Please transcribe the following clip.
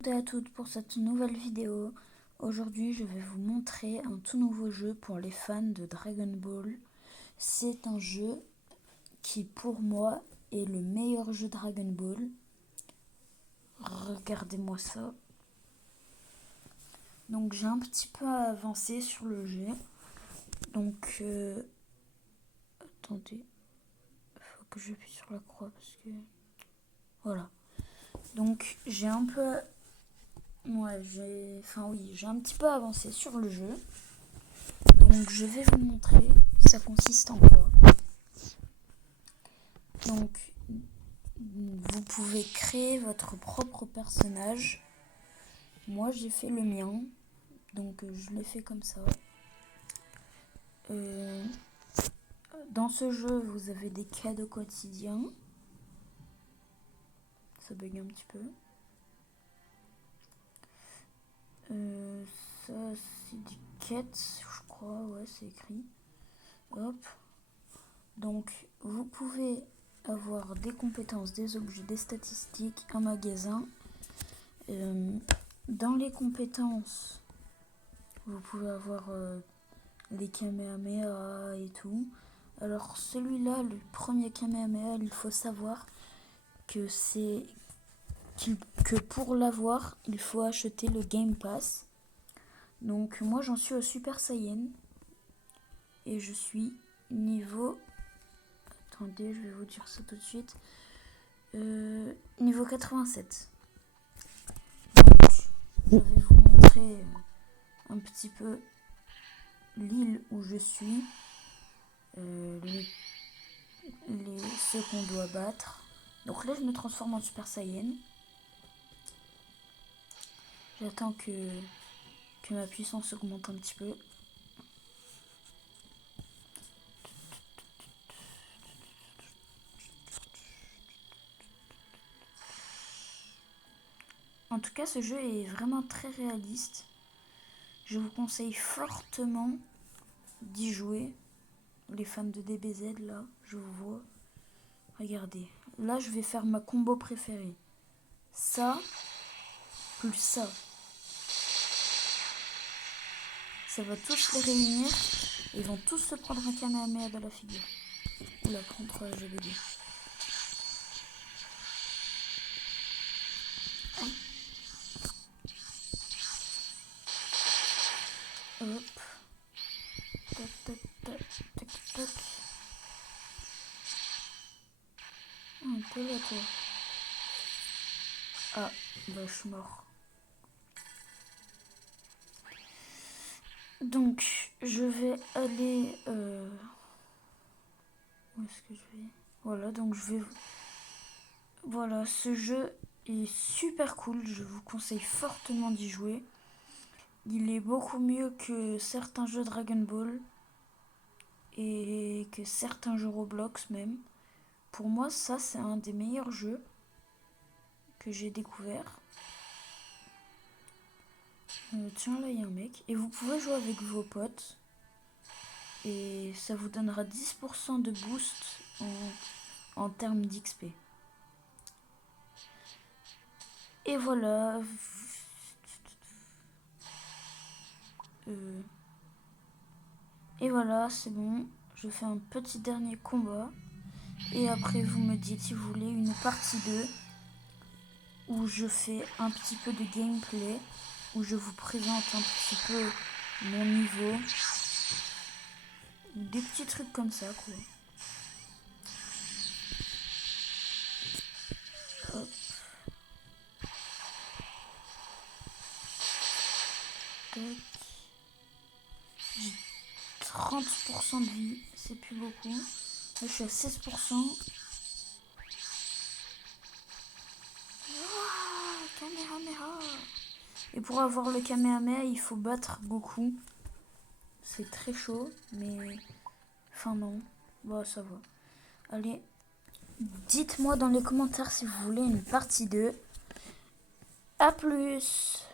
Bonjour à toutes pour cette nouvelle vidéo. Aujourd'hui, je vais vous montrer un tout nouveau jeu pour les fans de Dragon Ball. C'est un jeu qui, pour moi, est le meilleur jeu Dragon Ball. Regardez-moi ça. Donc, j'ai un petit peu avancé sur le jeu. Donc, attendez. Il faut que j'appuie sur la croix parce que... Voilà. Donc, j'ai un peu... Ouais, j'ai un petit peu avancé sur le jeu. Donc je vais vous montrer, ça consiste en quoi. Donc vous pouvez créer votre propre personnage. Moi j'ai fait le mien, donc je l'ai fait comme ça. Dans ce jeu vous avez des cadeaux quotidiens. Ça bug un petit peu. Ça c'est des quêtes, je crois, ouais c'est écrit. Hop. Donc vous pouvez avoir des compétences, des objets, des statistiques, un magasin. Dans les compétences, vous pouvez avoir les Kamehameha et tout. Alors celui-là, le premier Kamehameha, il faut savoir que que pour l'avoir, il faut acheter le Game Pass. Donc moi j'en suis au Super Saiyan et je suis niveau... Attendez, je vais vous dire ça tout de suite. Niveau 87. Donc je vais vous montrer un petit peu l'île où je suis, ceux qu'on doit battre. Donc là je me transforme en Super Saiyan. J'attends que ma puissance augmente un petit peu. En tout cas ce jeu est vraiment très réaliste. Je vous conseille fortement d'y jouer. Les fans de DBZ là, je vous vois. Regardez, là je vais faire ma combo préférée. Ça, plus ça. Ça va tous les réunir. Ils vont tous se prendre un Kamehameha dans la figure. Oula, contre GBD. Hop. Tac, tac, tac, tac, tac. Un peu là, toi. Ah, bah je suis mort. Donc, je vais aller... Où est-ce que je vais? Voilà, donc je vais... Voilà, ce jeu est super cool. Je vous conseille fortement d'y jouer. Il est beaucoup mieux que certains jeux Dragon Ball. Et que certains jeux Roblox même. Pour moi, ça, c'est un des meilleurs jeux que j'ai découvert. Tiens, là, il y a un mec. Et vous pouvez jouer avec vos potes. Et ça vous donnera 10% de boost en termes d'XP. Et voilà. Et voilà, c'est bon. Je fais un petit dernier combat. Et après, vous me dites si vous voulez une partie 2 où je fais un petit peu de gameplay, où je vous présente un petit peu mon niveau. Des petits trucs comme ça, quoi. Hop. Tac. J'ai 30% de vie, c'est plus beaucoup. Là, je suis à 16%. Kamehameha. Et pour avoir le Kamehameha, il faut battre Goku. C'est très chaud, mais... Enfin non, bah ça va. Allez, dites-moi dans les commentaires si vous voulez une partie 2. A plus!